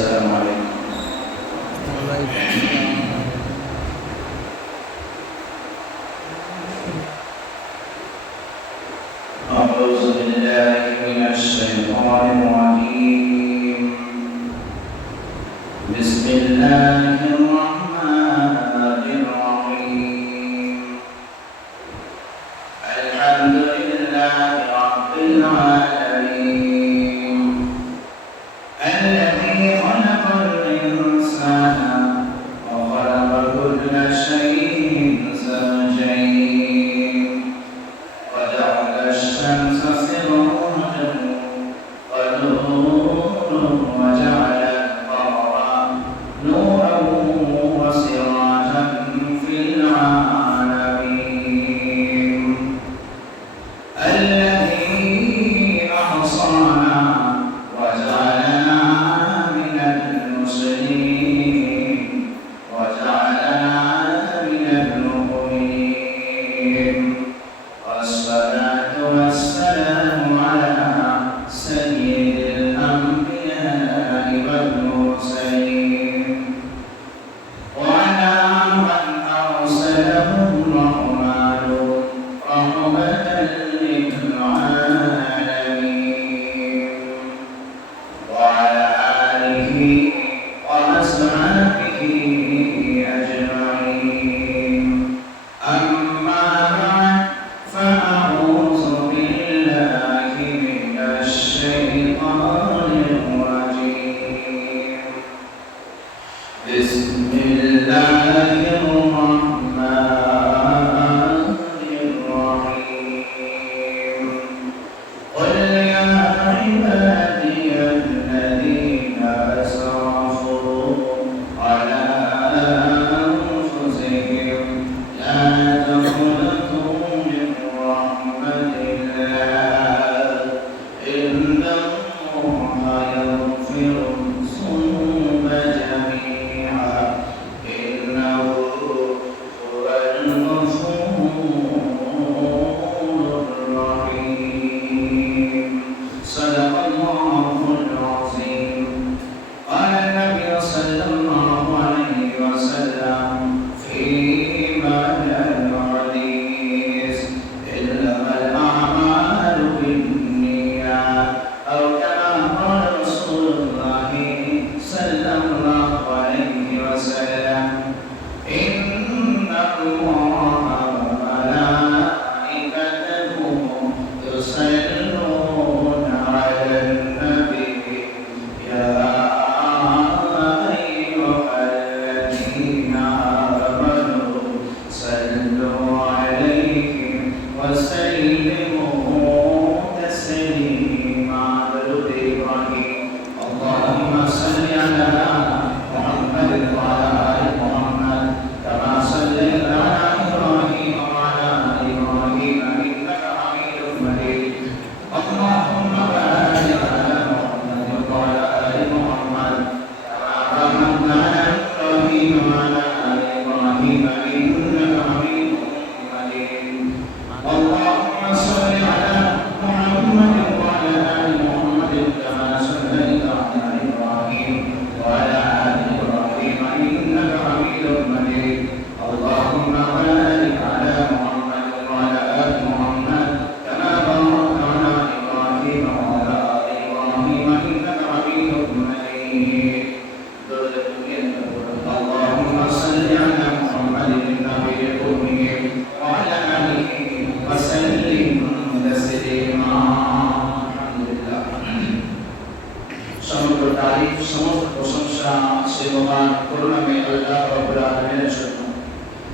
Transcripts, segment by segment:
আসসালামু আলাইকুম।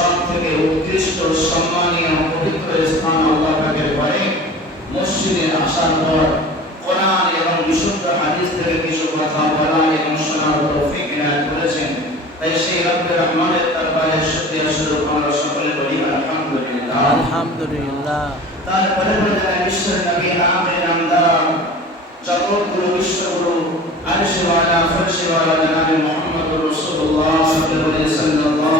সব থেকে উৎকৃষ্ট সম্মানীয় পবিত্র স্থান আল্লাহ পাকের ঘরে মসজিদে আসার পর কোরআন এবং বিশুদ্ধ হাদিস থেকে কিছু কথা বলা এবং শোনার তৌফিক এনায়ত করেছেন। তাই সেই রব্বে রহমানের দরবারে শুকরিয়া শুরু আমরা সকলে বলি আলহামদুলিল্লাহ। আলহামদুলিল্লাহ। তারপরে বলেন বিশ্বের নবী আমের আমদার যতগুলো বিশ্বগুরু আরশেওয়ালা ফরশেওয়ালা জনাবে মুহাম্মদুর রাসূলুল্লাহ সাল্লাল্লাহু আলাইহি ওয়াসাল্লাম।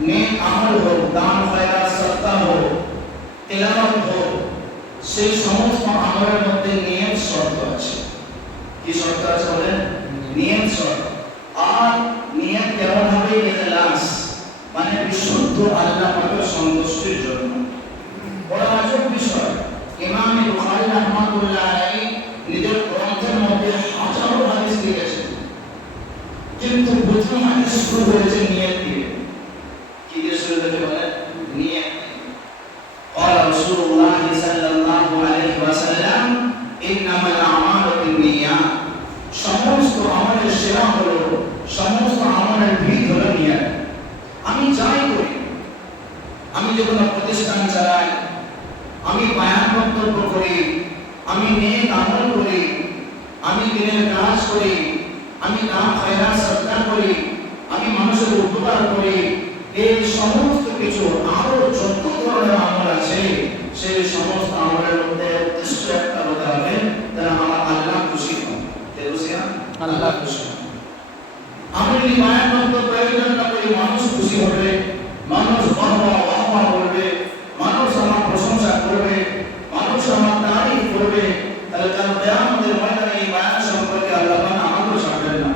নেক আমল হোক, দান খয়রাত সদকা হোক, তেলাওয়াত হোক, সেই সমস্ত আমলের মধ্যে নিয়ত শর্ত আছে। কি শর্ত আছে বলেন? নিয়ত শর্ত। আর নিয়ত কেমন হবে? ইখলাস মানে বিশুদ্ধ আল্লাহ পাকের সন্তুষ্টির জন্য। বড় আজব বিষয়। ইমাম বুখারী রাহমাতুল্লাহ আলাইহি নিজের গ্রন্থের মধ্যে হাজারো হাদিস লিখেছেন। কিন্তু প্রথম হাদিস শুরু হয়েছে নিয়ত দিয়ে আলাইহি ওয়াসাল্লাম আমি যাই করি, আমি আমি বায়ান কাজ করি, আমি নাম খায়রা সত্যান আমি মানুষের উপকার করি, এই সমস্ত কিছু আরও যত ধরনের আমল আছে সেই সমস্ত আমলের মধ্যে উদ্দেশ্য একটা হতে হবে যারা আমার আল্লাহ খুশি হন কে খুশি হন আল্লাহ খুশি হন আমি যদি মায়ের মতো প্রয়োজন না করি মানুষ খুশি হবে মানুষ বাহবা বাহবা করবে মানুষ আমার প্রশংসা করবে মানুষ আমার তারিফ করবে তাহলে কাল কিয়ামতের ময়দানে এই বায়ান সম্পর্কে আল্লাহ পাক আমাকেও ছাড়বেন না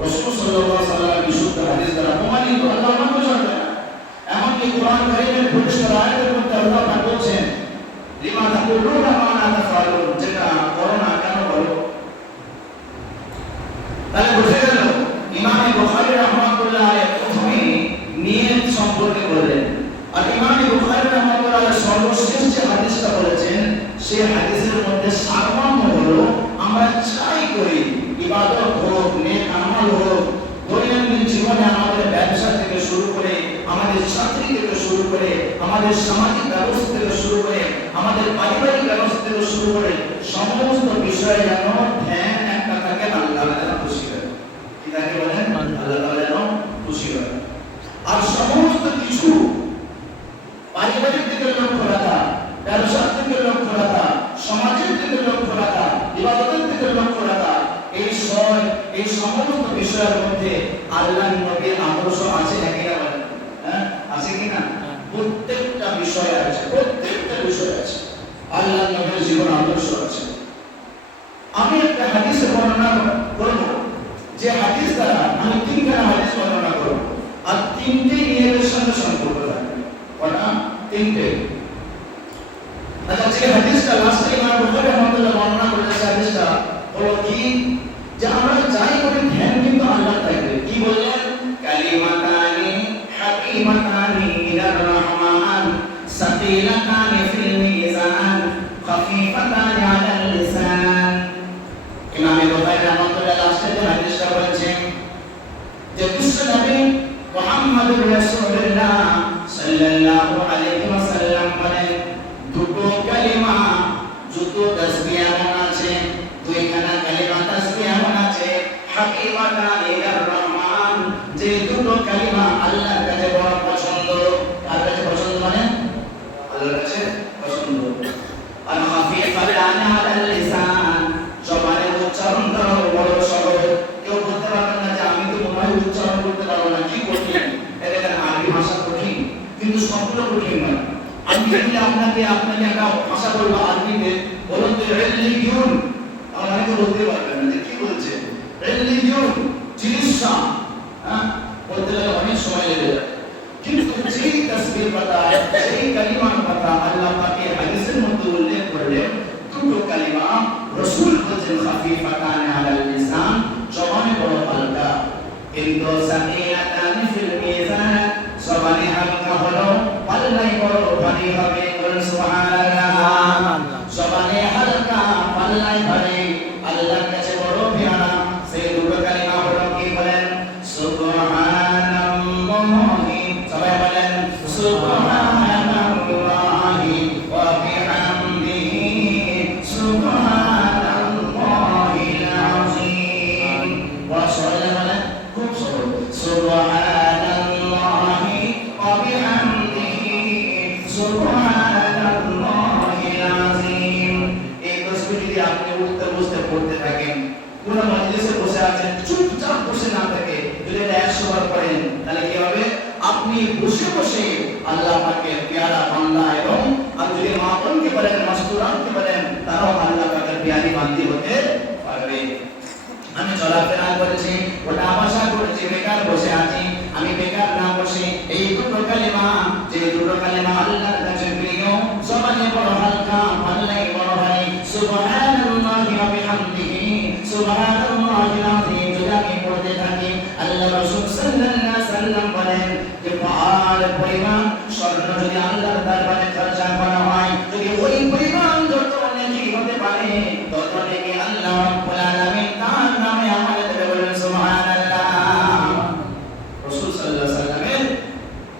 রাসূল সাল্লাল্লাহু আলাইহি ওয়াসাল্লাম বিশুদ্ধ হাদিস দ্বারা প্রমাণিত আল্লাহ আমাকেও ছাড়বেন না এমনকি কোরআন কারীমের পরিষ্কার আয়াতের মধ্যে আল্লাহ পাক বলছেন লিমা তাকুলুনা মা যেটা করো কেন বলো তাহলে বুঝে গেল ইমাম বুখারী রাহমাতুল্লাহ আলাইহি প্রথমে নিয়ত সম্পর্কে বললেন আর ইমাম বুখারী রাহমাতুল্লাহ আলাইহি সর্বশেষ যে হাদিসটা বলেছেন সেই হাদিসের মধ্যে সারমর্ম হলো আমরা চাই করি ইবাদত হোক নেক আমল হোক দৈনন্দিন জীবনে আমাদের ব্যবসা থেকে শুরু করে আমাদের চাকরি থেকে শুরু করে, আমাদের সামাজিক ব্যবস্থা থেকে শুরু করে, আমাদের পারিবারিক ব্যবস্থা থেকে শুরু করে, সমস্ত বিষয়ে যেন ধ্যান একটা থাকে আল্লাহ তাআলা খুশি হয় কি তাকে বলেন আল্লাহ তাআলা যেন খুশি হয় আর সমস্ত কিছু পারিবারিক দিকে লক্ষ্য রাখা ব্যবসার দিকে লক্ষ্য রাখা সমাজের দিকে লক্ষ্য রাখা ইবাদতের দিকে লক্ষ্য রাখা এই সব এই সমস্ত বিষয়ের মধ্যে আল্লাহ নবীর আদর্শ আছে নাকি না বলেন হ্যাঁ আছে কি না প্রত্যেকটা বিষয় আছে প্রত্যেকটা বিষয় আছে আল্লাহ নবীর জীবন আদর্শ আছে আমি একটা হাদিসে বর্ণনা করব যে হাদিস দ্বারা আমি তিনখানা হাদিস বর্ণনা করব আর তিনটে নিয়মের সঙ্গে সম্পর্ক থাকবে কটা তিনটে। আচ্ছা যে হাদিসটা লাস্টে ইমাম বুখারী রহমাতুল্লাহ বর্ণনা করেছে হাদিসটা হলো কি? যে আমরা যাই করি, ধ্যান কিন্তু আল্লাহ থাকবে কি বললেন? কালিমাতানি হাকিমাতানি মিনার রহমান সাকিলাতানি ফিল মিজান খাফিফাতানি আলাল লিসান ইমাম বুখারী রহমাতুল্লাহ লাস্টে যে হাদিসটা বলেছেন যে বিশ্ব নবী মুহাম্মদুর রাসূলুল্লাহ সাল্লাল্লাহু আলাইহি ওয়াসাল্লাম বলেন দুটো কালিমা দুটো তাসবিহ এমন আছে দুইখানা কালিমা তাসবিহ এমন আছে হাকিমাতা ইলার রহমান যে দুটো কালিমা আল্লাহর কাছে বড় পছন্দ কার কাছে পছন্দ মানে আল্লাহর কাছে পছন্দ আর খাফিফাতান আলাল লিসান জবানের উচ্চারণ করা বড় সহজ কেউ বলতে পারবেন না যে আমি তো মনে হয় উচ্চারণ করতে পারব না কি কঠিন এটা আরবি ভাষা কঠিন সবগুলো কঠিন নয় আমি আপনাকে আপনাকে একটা আশা করব আরবিতে বলুন তো রিলিজিয়ন আমার অনেকে বলতে পারবেন না যে কি বলছে রিলিজিয়ন চিকিৎসা হ্যাঁ বলতে গেলে অনেক সময় লেগে যায় কিন্তু যেই তসবির পাতা সেই কালিমার পাতা আল্লাহ পাকে হাদিসের মধ্যে উল্লেখ করলেন দুটো কালিমা রসুল বলছেন খাফিফ কিন্তু সাকিলাতান ফিল মিজান সবানি হালকা হলো পাল্লাই বড় ভারী হবে বলুন সুবহানাল্লাহ সবানি হালকা পাল্লাই ভারী আল্লাহর কাছে বড় পেয়ারা সেই দুটো কালিমা হলো কি বলেন সুবহানাল্লাহি সবাই বলেন সুবহানাল্লাহি ওয়া বিহামদিহি সুবহানাল্লাহিল আযীম ওয়া সবাই বলেন খুব সরল সুবহানাল্লাহি ওয়া বিহামদিহি সুবহানাল্লাহিল আযীম এই তসবিহ যদি আপনি উঠতে বসতে পড়তে থাকেন কোন মজলিসে বসে না থাকে যদি এটা একশো বার পড়েন তাহলে কি হবে? আপনি বসে বসে আল্লাহ পাকের পেয়ারা বান্দা এবং আপনি যদি মা বোনকে বলেন মস্তুরামকে বলেন? তারাও আল্লাহ পাকের পেয়ারি বান্দি হতে পারবে। আমি চলাফেরা করেছি, ওটা আশা করেছি, বেকার বসে আছি, আমি বেকার না বসে। এই দুটো কালেমা, যে দুটো কালেমা আল্লাহর কাছে প্রিয় সবাই বড় হালকা পাল্লাই বড় ভাই। সুবহানাল্লাহি ওয়া বিহামদিহি সুবহানাল্লাহিল আযীম যদি আমি পড়তে থাকি আল্লাহ রাসূল সাল্লাল্লাহু আলাইহি সাল্লাম বলেন যে পাহাড় পরিমাণ স্বর্ণ যদি আল্লাহর দরবারে খরচা করা হয় যদি ওই পরিমাণ যত নেকি হতে পারে তত নেকি আল্লাহ রাব্বুল আলামিন তার নামে আমল দেবে বলেন সুবহানাল্লাহ রাসূল সাল্লাল্লাহু আলাইহি সাল্লামের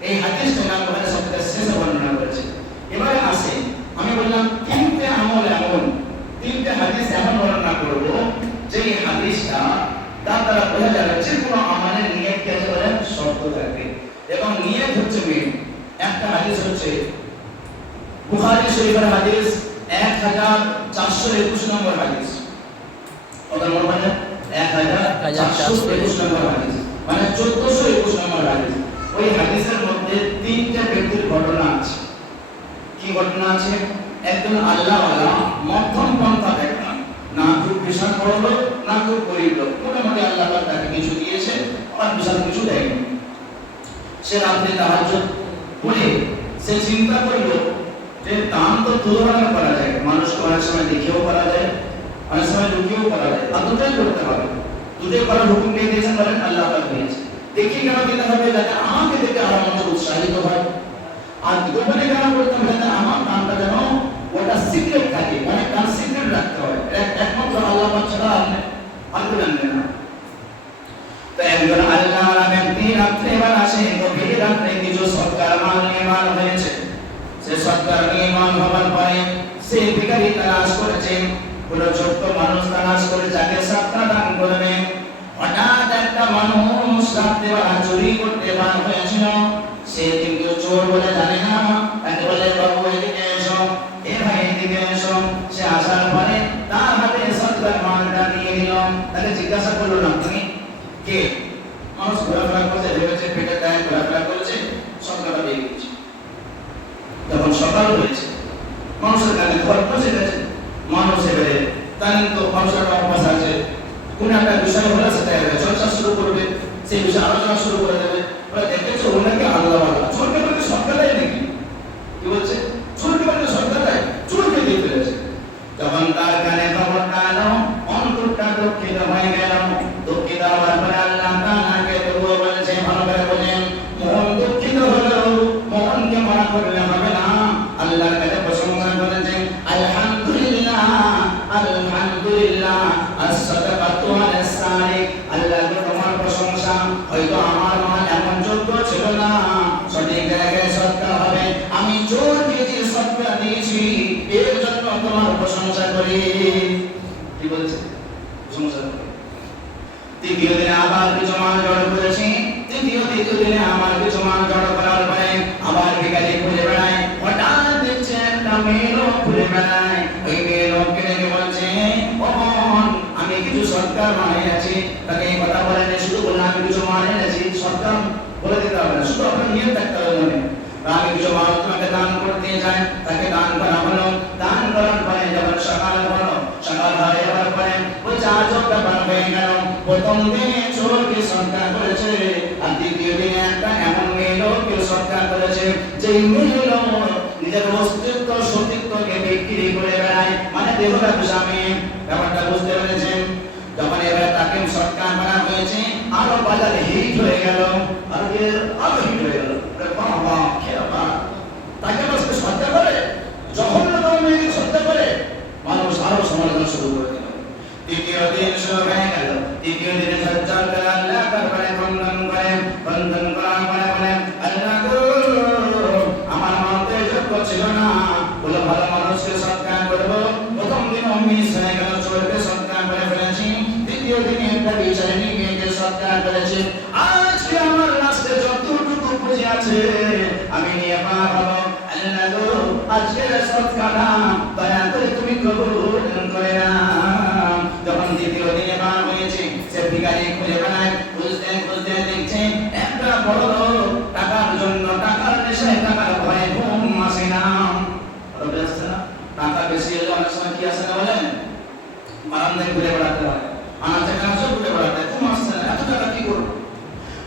এই হাদিসটা নাম বুখারী সবচেয়ে শেষে বর্ণনা করেছে এবারে আসে আমি বললাম তিনটে আমল এমন তিনটে হাদিস এমন বর্ণনা করব যে এই হাদিসটা তার দ্বারা বোঝা যাবে যে কোনো আমলের নিয়ত কি আছে বলেন শর্ত থাকবে এবং নিয়ত হচ্ছে মেন একটা হাদিস হচ্ছে বুখারী শরীফের হাদিস এক হাজার চারশো একুশ নম্বর হাদিস কত নম্বর মানে এক হাজার চারশো একুশ নম্বর হাদিস মানে চোদ্দশো একুশ নম্বর হাদিস ওই হাদিসের মধ্যে তিনটা ব্যক্তির ঘটনা আছে কি ঘটনা আছে, একজন আল্লাহ মধ্যম পন্থা দেখলাম না খুব বড় লোক, না খুব গরিব লোক, মোটামুটি আল্লাহ তাকে কিছু দিয়েছে আর বিশাল কিছু দেয়নি। সে রাত্রে পড়ে সে চিন্তা করল যে দান তো দু ধরনের করা যায়, মানুষকে অনেক সময় দেখেও করা যায়, অনেক সময় লুকিয়েও করা যায়, আর দুটাই করতে হবে। দুটোই করার হুকুম কে দিয়েছেন বলেন? আল্লাহ দিয়েছে। দেখি কেন দিতে হবে? যাতে আমাকে দেখে আমার মানুষ উৎসাহিত হয়। আর গোপনে কেন করতে যাতে আমার কামটা যেন ওটা সিক্রেট থাকে। মানে কান সিক্রেট রাখতে হয় একমাত্র আল্লাহ ছাড়া আর কেউ জানবেন না। তো রাত্রে রাত্রে মান মানুষ তালাশ দান করবে। হঠাৎ একটা মানুষ রাত্রেবেলা চুরি করতে বার হয়েছিল। সে চোর বলে জানে না, তাকে বলে বাবু, এদিকে এসো। এ ভাই, এদিকে এসো। সে আসার পরে তার হাতে সৎকার মালটা দিয়ে দিল তাকে জিজ্ঞাসা করল না তুমি কে? মানুষ ঘোরাফেরা করছে, ভেবেছে পেটে দায়, ঘোরাফেরা করেছে সকালটা বেরিয়ে গেছে যখন সকাল হয়েছে। মানুষের কানে ঘর পৌঁছে গেছে। মানুষ এবারে জানেন তো মানুষের একটা অভ্যাস আছে। কোন একটা বিষয় হলে সেটা চর্চা শুরু করবে। সেই বিষয়ে আলোচনা শুরু করে দেবে বলে দেখেছ ওনাকে আল্লাহ আল্লাহ চোরকে বলতে সরকারাই নাকি কি বলছে চোরকে বলতে সরকারাই চোরকে দিয়ে ফেলেছে যখন তার কানে খবরটা এলো অন্তরটা দুঃখিত হয়ে গেল দুঃখিত হওয়ার পরে আল্লাহ তাআলাকে তবুও বলেছে ভালো করে বলেন মন দুঃখিত হলেও মনকে মানা করলে হবে না আল্লাহর কাছে প্রশংসা করেছেন আলহামদুলিল্লাহ আলহামদুলিল্লাহ as-sadaqatu আlas-sariq আল্লাহ গো তোমার প্রশংসা হয়তো আমার মান এমন যোগ্য ছিল না সঠিক জায়গায় সৎকার হবে আমি জোর দিয়ে সৎকার দিয়েছি এর জন্য তোমার প্রশংসা করি কি বলছে প্রশংসা করি তৃতীয় দিনে আবার কিছু মাল জড়ো করেছি তৃতীয় তৃতীয় দিনে আমার কিছু মাল জড়ো করার পরে আবার বিকালে খুঁজে বেড়ায় হঠাৎ দেখছে একটা মেয়ে লোক ঘুরে বেড়ায় ওই মেয়ে লোককে ডেকে বলছে ও বোন, আমি কিছু সরকার মানে আছি তাকে এই কথা বলে নাই, শুধু বললাম আমি কিছু মানে আছি সরকার বলে দিতে হবে না শুধু আপনার নিয়ম থাকতে হবে মনে আমি কিছু মাল তোমাকে দান করতে যাই তাকে দান করা হলো দান করার পরে যখন সকাল হয়ে যাওয়ার পরে ওই চার চোখ ব্যাপার হয়ে গেল প্রথম দিনে চোরকে সৎকার করেছে আর দ্বিতীয় দিনে একটা এমন মেয়ে লোককে সৎকার করেছে যে মেয়ে নিজের অস্তিত্ব সতীত্বকে বিক্রি করে বেড়ায় মানে দেহ ব্যবসামী ব্যাপারটা বুঝতে পেরেছেন যখন এবার তাকে সৎকার করা হয়েছে আরও বাজারে গেল আর আরও হিট হয়ে গেল আরে বাবা খেয়া বা তাকে শ্রদ্ধা করে যখন তোমার মেয়েকে শ্রদ্ধা করে মানুষ আরও সমালোচনা শুরু করে দিল। তৃতীয় দিন শুরু হয়ে গেল। তৃতীয় দিনে সজ্জার করে আল্লাহ তারপরে বন্ধন করে বন্ধন করার পরে বলে আল্লাহ আমার মতে যোগ্য ছিল না। বলে, ভালো মানুষকে সৎকার প্রথম দিন হয়ে গেল, চোরকে সৎকার করে ফেলেছি। দ্বিতীয় দিনে একটা সৎকার করেছি। আজকে বারান্দায় ঘুরে বেড়াতে হয়। আনাচে কানাচে ঘুরে বেড়াতে হয়, ঘুম আসছে না এত টাকা কি করব?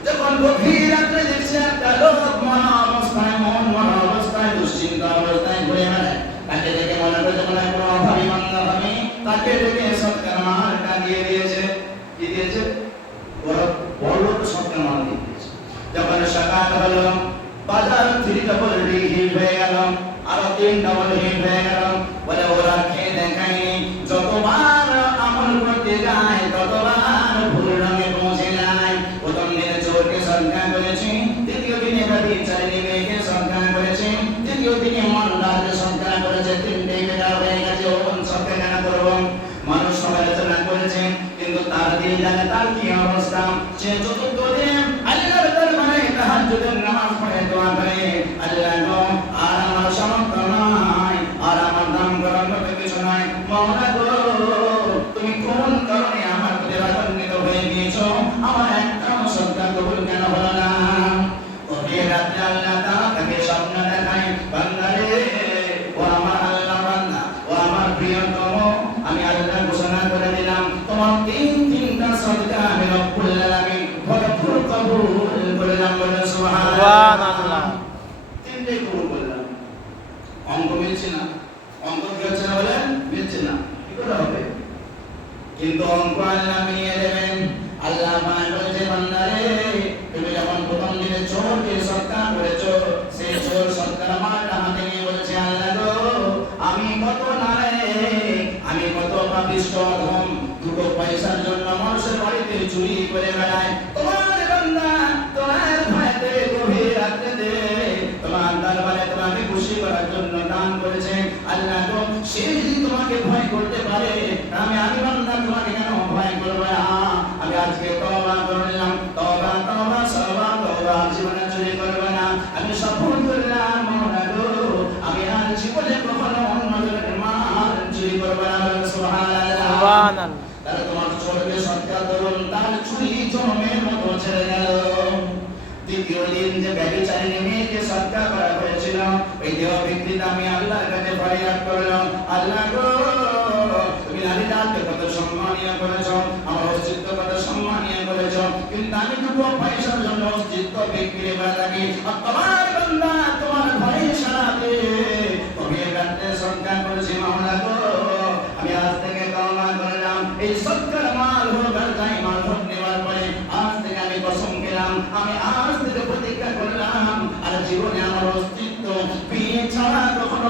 যখন গভীর রাত্রে দেখছে একটা লোক মন অবস্থায় মন মন অবস্থায় দুশ্চিন্তা অবস্থায় ঘুরে বেড়ায়। তাকে দেখে মনে মনে হয় কোনো অভাবী বান্দা হবে তাকে দেখে সৎকার মালটা দিয়ে দিয়েছে। কি দিয়েছে? বড় বড় সৎকার দিয়েছে যখন সকাল হলো বাজার থ্রি ডবল হিট হয়ে গেল। আরও তিন ডবল হিট হয়ে সুবহানাল্লাহ। তাহলে তোমার চলবে সৎকার করুন তার চুরি জমের মতো আমি আল্লাহর পয়সার জন্য অস্তিত্ব বিক্রি করে থাকি। তোমার বান্দা তোমার ভয়ে সারাতে তুমি রাত্রে সৎকার করেছি মামলা গো আমি আজ থেকে তওবা করলাম এই সৎকার মাল হলো ব্যবসায়ী মাল হোক নেওয়ার পরে আজ থেকে আমি কসম খেলাম আমি আজ থেকে প্রতিজ্ঞা করলাম আর জীবনে আমার অস্তিত্ব বিয়ে ছাড়া কখনো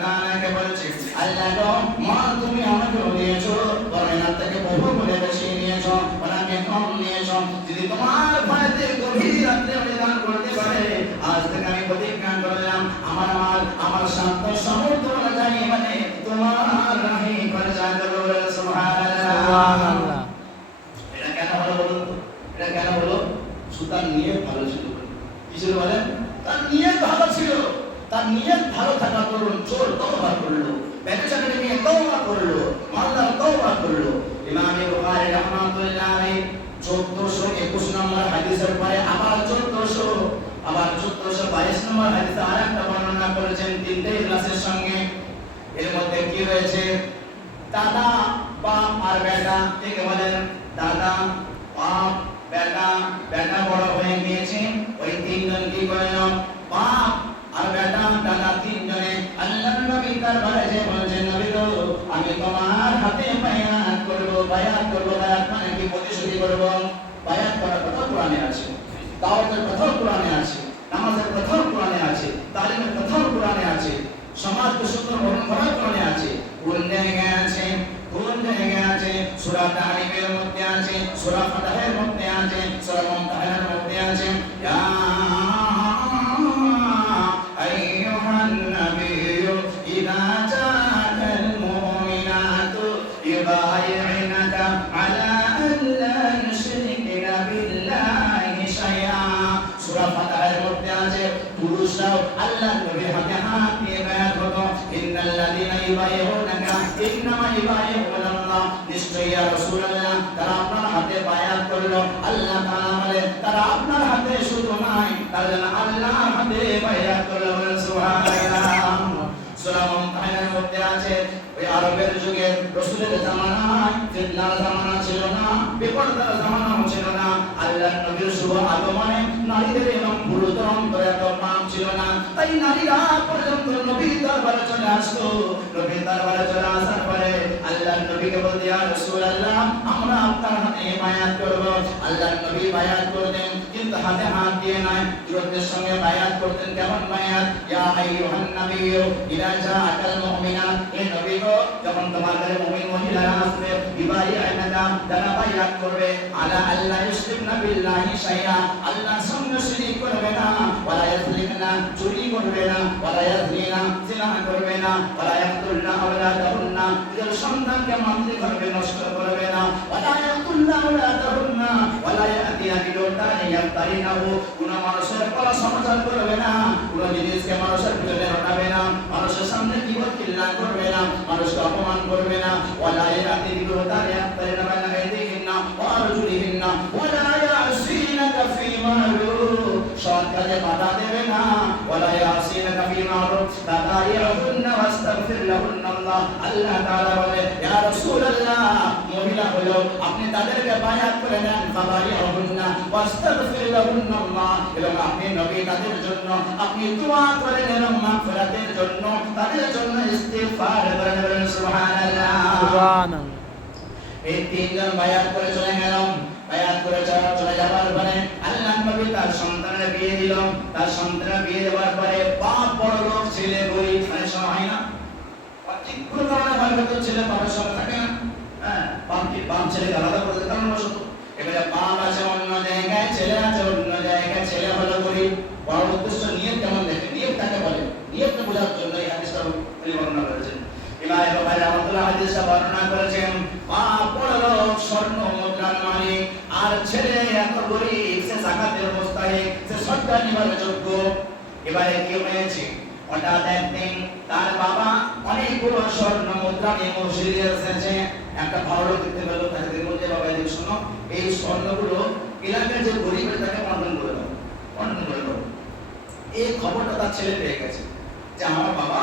গো মাল তুমি আমাকে দিয়েছ গরমের থেকে বহু করে বেশি নিয়েছো ওনাকে কম নিয়েছো। যদি তোমার ভয়তে গভীর রাত্রে দান করতে পারে আজ থেকে আমি প্রতিজ্ঞা করলাম আমার মাল আমার শান্ত সমর্থ অনুযায়ী মানে তোমার রাহি খরচা দেবো বলে সুবহানাল্লাহ। এটা কেন হলো বলুন এটা কেন হলো? সুতার নিয়ত ভালো ছিল বলে। বলেন? তার নিয়ত ভালো ছিল। তার নিয়ত ভালো থাকা করুন চোর তওবা করল ব্যবসাকে নিয়ে তওবা করল মাল্লা তওবা করল। ইমাম বুখারী রাহমাতুল্লাহ আলাইহি 1421 নম্বর হাদিসের পরে আবার 1400 আবার চোদ্দশো বাইশ নম্বর হাদিসে আর একটা বর্ণনা করেছেন তিনটে ইখলাসের সঙ্গে। এর মধ্যে কি রয়েছে? দাদা, বাপ আর বেটা একে বলেন, দাদা, বাপ, বেটা বেটা বড় হয়ে গিয়েছে, ওই তিনজন কি করল বাপ আর বেটা, দাদা তিনজনে আল্লাহ নবী তার ঘরে যে আমি তোমার হাতে বায়াত করব বায়াত করব, বায়াত মানে কি? প্রতিশ্রুতি করব। বায়াত করার কথা কোরআনে আছে। দাওয়াতের কথা কোরআনে আছে। নামাজের কথা কোরআনে আছে। তালিমের কথা কোরআনে আছে। সমাজকে সুন্দর ভরণ করা কোরআনে আছে। কোন জায়গায় আছে কোন জায়গায় আছে সূরা তাহরিমের মধ্যে আছে, সূরা ফাতহের মধ্যে আছে। আল্লাহ তাআলা বলে তারা আপনার হাতে শুধু নাই, তারা যেন আল্লাহর হাতে বায়াত করল বলেন, সুবহানাল্লাহ। সূরা মুমতাহিনার মধ্যে আছে, ওই আরবের যুগে রসুলের জামানা, ফিতনার জামানা ছিল না, বিপর্দার জামানা ছিল না। আল্লাহর নবীর শুভ আগমনে নারীদের এবং পুরুষদের অন্তরে এত পাপ ছিল না। তাই নারীরা পর্যন্ত তোমার ঘরে মুমিন মহিলারা আসবে, বিবাহি বায়াত করবে, আলা আল্লাহ আল্লাহর সঙ্গে শিরিক করবে না ওয়ালা ইয়াজলিকনা চুরি করবে না ওয়ালা ইয়াজলিনা জিনা করবে না ওয়ালা ইয়াকতুলনা আওলাদাহুন্না নিজের সন্তানকে মাতৃগর্ভে নষ্ট করবে না ওয়ালা ইয়াকতুলনা আওলাদাহুন্না ওয়ালা ইয়াতিয়া বিলুতানি ইয়াফতারিনাহু কোন মানুষের কলা সমাচার করবে না কোন জিনিসকে মানুষের পিছনে হটাবে না মানুষের সামনে কি কিল্লা করবে না মানুষকে অপমান করবে না ওয়ালা ইয়াতি বিলুতানি ওয়াস্তাগফির আল্লাহ আল্লাহ তাআলা বলে ইয়া রাসূলুল্লাহ মহিলা হলো আপনি তাদেরকে বায়াত করে নেন ফাদাইহুন্না ওয়াস্তাগফির লাহুন্না এবং আপনি নবী তাদের জন্য আপনি দোয়া করেন এবং মাগফিরাতের জন্য তাদের জন্য ইস্তিগফার করেন বলেন সুবহানাল্লাহ। সুবহানাল্লাহ। এই তিনজন বায়াত করে চলে গেল বায়াত করে চলে- চলে যাওয়ার পরে আল্লাহ নবী তার সন্তানের বিয়ে দিল। তার সন্তানের বিয়ে দেওয়ার পরে বাপ বড় লোক ছেলে গরিব মানে না। কোনো কারণে হয়তো তো ছেলে বাবার সঙ্গে থাকে না। হ্যাঁ বাপ কি বাপ ছেলেকে আলাদা করতে কারণ বসত এবারে বাপ আছে অন্য জায়গায়, ছেলে আছে অন্য জায়গায়, ছেলে হলো গরিব বড় উদ্দেশ্য নিয়ত কেমন দেখে নিয়ত কাকে বলে। নিয়তটা বোঝার জন্য এই হাদিসটা উনি বর্ণনা করেছেন। ইমাম বুখারী রাহমাতুল্লাহ হাদিসটা বর্ণনা করেছেন, মা বড় স্বর্ণ মুদ্রার মালিক আর ছেলে এত গরিব, সে যাকাতের মুস্তাহিক সে সদকা নিবার যোগ্য। এবারে কি হয়েছে? হঠাৎ একদিন তার বাবা অনেকগুলো স্বর্ণ মুদ্রা নিয়ে মসজিদে এসেছে। একটা ভালো দেখতে পেল তাকে বলছে, বাবা এদিকে শোনো, এই স্বর্ণগুলো এলাকার যে গরিবের, তাকে বন্টন করে দাও, বন্টন করে দাও। এই খবরটা তার ছেলে পেয়ে গেছে, যে আমার বাবা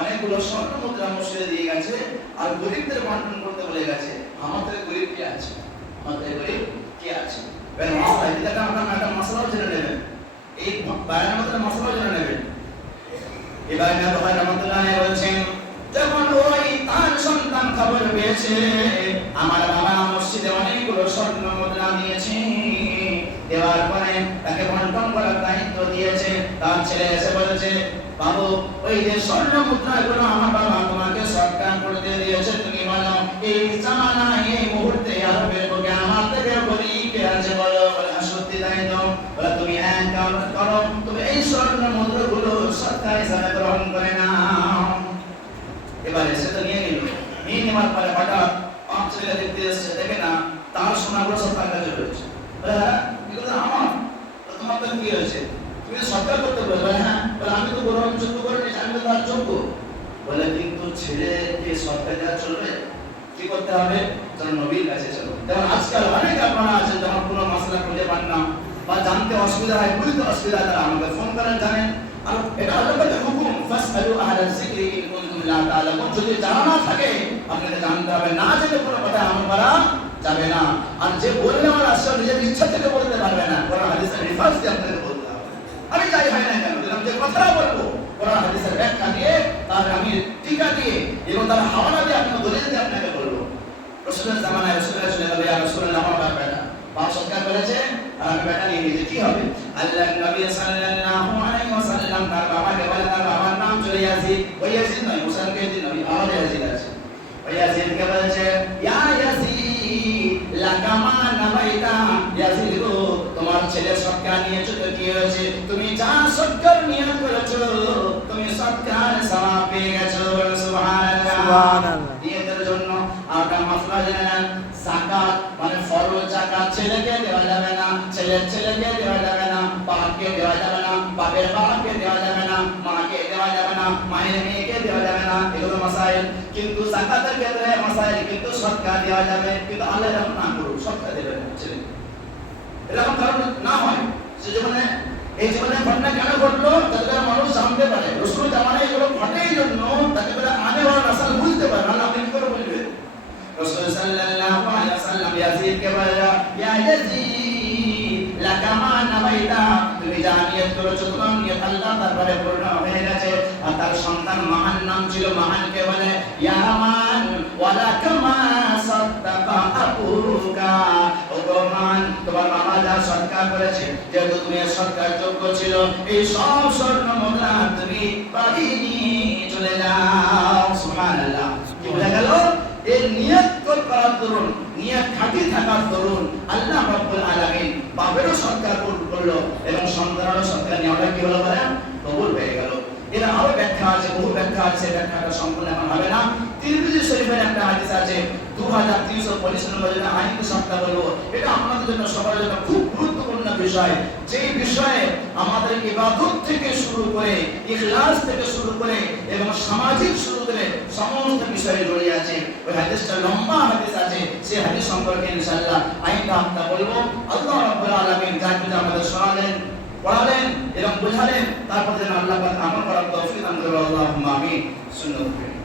অনেকগুলো স্বর্ণ মুদ্রা মসজিদে দিয়ে গেছে আর গরিবদের বন্টন করতে বলে গেছে। আমাদের গরিব কে আছে? আমাদের গরিব কে আছে? আপনার একটা মশলাও জেনে নেবেন। এই বায়ানের মধ্যে মশলাও জেনে নেবেন। অনেকগুলো স্বর্ণ মুদ্রা দিয়েছে দেওয়ার পরে তাকে বন্টন করার দিয়েছে। তার ছেলে বলেছে, বাবু, ওই যে স্বর্ণ মুদ্রাগুলো আমার বাবা তোমাকে সরকার করতে দিয়েছে, তুমি বলো, এই জামানায় এই মুহূর্তে আরবের বুকে আমার থেকে গরিব কে আছে বলো বলে "হ্যাঁ, সত্যি তাই তো বলে তুমি এক কাজ করো তুমি এই স্বর্ণ মুদ্রাগুলো সরকার হিসাবে গ্রহণ করে নাও এবারে সে তো নিয়ে নিল নিয়ে নেওয়ার পরে হঠাৎ পাঁচ ছেলে দেখতে এসছে, দেখে না, তার সোনাগুলো সব তার কাছে রয়েছে। হ্যাঁ আমার? তোমার তো কি হয়েছে? তুমি সরকার করতে বলবে হ্যাঁ। বলে, আমি তো গ্রহণ যোগ্য আমি তো তার যোগ্য বলে, কিন্তু সরকার দেওয়া চলবে? কি করতে হবে? যেন নবীর কাছে যেমন আজকাল অনেক আপনারা আছেন, যখন কোনো মশলা খুঁজে পান না, বা জানতে অসুবিধা হয় বুঝতে অসুবিধা হয়, তারা আমাকে ফোন করেন, জানেন। আর এটা হুকুম কুনতুম লা তা'লামুন যদি জানা না থাকে আপনাকে জানতে হবে, না জেনে কোনো কথা আমল করা যাবে না। আর যে বললে আমার আসলে নিজের ইচ্ছা থেকে বলতে পারবে না। কোরআন, হাদিসের রিফারেন্স দিয়ে আপনাকে বলতে হবে। আমি যাই হয় না কেন দিলাম যে কথাটা বলব। কোরআন, হাদিসের ব্যাখ্যা দিয়ে, তার আমি টিকা দিয়ে এবং তার হাওয়ালা দিয়ে আপনাকে দলিল দিয়ে আপনাকে বলব। রসুলের জামানায় রসুলের চলে গেল, ইয়া রসুলের আমার বাপ বেটা। বাপ সৎকার করেছে, আর আমি বেটা নিয়ে নিয়েছি কি হবে? আল্লাহ নবী সাল্লাল্লাহু আলাইহি ওয়াসাল্লাম তার বাবাকে বলে, তার ওই নয় নয় আছে ওই বলছে ইয়া লাকামা গো তোমার ছেলে সৎকার নিয়েছো তো কি হয়েছে তুমি যা সৎকার নিয়ত করেছ তুমি সৎকার সওয়াব পেয়ে গেছো সুবহানাল্লাহ সুবহানাল্লাহ। নিয়তের জন্য আপনার মাসলা জাকাত মানে ফরজ জাকাত ছেলেকে দেওয়া যাবে না ছেলের ছেলেকে মায়ের মেয়েকে দেওয়া যাবে না এগুলো মাসাইল কিন্তু জাকাতের ক্ষেত্রে মাসাইল কিন্তু সৎকার দেওয়া যাবে কিন্তু আল্লাহ এরকম না করুক সৎকার দেবে ছেলে এরকম কারণ না হয় সে জীবনে এই জীবনে ঘটনা কেন ঘটলো যাতে মানুষ জানতে পারে রসুল জামানে এগুলো ঘটে এই জন্য যাতে করে আনে ওরা রাসাল বুঝতে পারে না আপনি কি করে বলবেন রসুল সাল্লাল্লাহু আলাইহি ওয়াসাল্লাম ইয়াজিদকে বলল ইয়া ইয়াজিদ লাকামা নাবাইতা নিয়ত করেছ আল্লাহ তারপরে পূর্ণ হয়ে থাকার দরুন আল্লাহ রাব্বুল বাপেরও সৎকার করল এবং সন্তানেরও নিয়ে নেওয়াটা কি হলো বলেন কবুল হয়ে গেল। এর আরও ব্যাখ্যা আছে, বহু ব্যাখ্যা আছে ব্যাখ্যাটা সম্পূর্ণ এখন হবে না। তিরমিজি শরীফের একটা হাদিস আছে দু হাজার তিনশো পঁচিশ নম্বর যেটা আইন সপ্তাহ বলব, এটা আমাদের জন্য, সবার জন্য খুব গুরুত্বপূর্ণ। বিষয় বিষয়ে আমাদের ইবাদত থেকে শুরু করে, ইখলাস থেকে শুরু করে এবং সামাজিক শুরু করে সমস্ত বিষয়ে জড়িয়ে আছে। ওই হাদিসটা লম্বা হাদিস আছে, সেই হাদিস সম্পর্কে ইনশাআল্লাহ আমরা বলব। আল্লাহ আলামিন আমাদের শোনালেন, পড়ালেন এবং বোঝালেন, তারপর যেন আল্লাহ আমল করার তৌফিক সুন্নাত